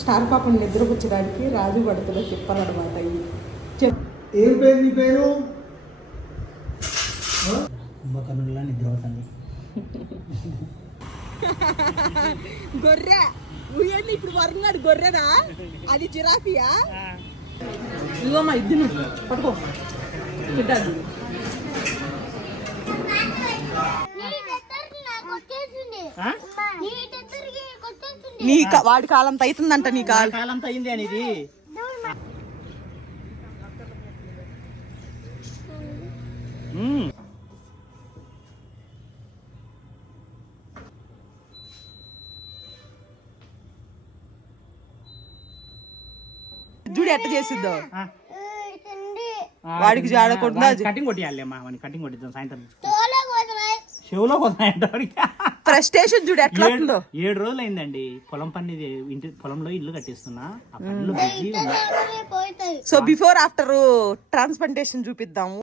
Star పాపని నిద్రపుచ్చడానికి రాజు పడుతులో చెప్పాలన్నమాట. ఏం పేరు నీ పేరు? కుంభకర్ణుల్లా నిద్ర అవుతుంది. గొర్రె ఊయండి. ఇప్పుడు వరంగాడు గొర్రెనా? అది జిరాఫియా? ఇదిగోమ్మా ఇది పట్టుకో తింటాను. నీ వాడి కాలంత అవుతుందంట. నీ కాలంత అయింది అనేది. చూడు ఎట్ట చేసిద్దో. వాడికి జాడకుండా కటింగ్ కొట్టియాలేమ్మా. కటింగ్ కొట్టిద్దాం సాయంత్రం. చెవులో పోతాయంట. ఫ్రస్ట్రేషన్ చూడు ఎట్లా ఉందో. 7 రోజులు అయిందండి పొలం పని. ఇంటి పొలంలో ఇల్లు కట్టిస్తున్నా. ఆ పనిలో busy. So before after transplantation చూపిద్దాము.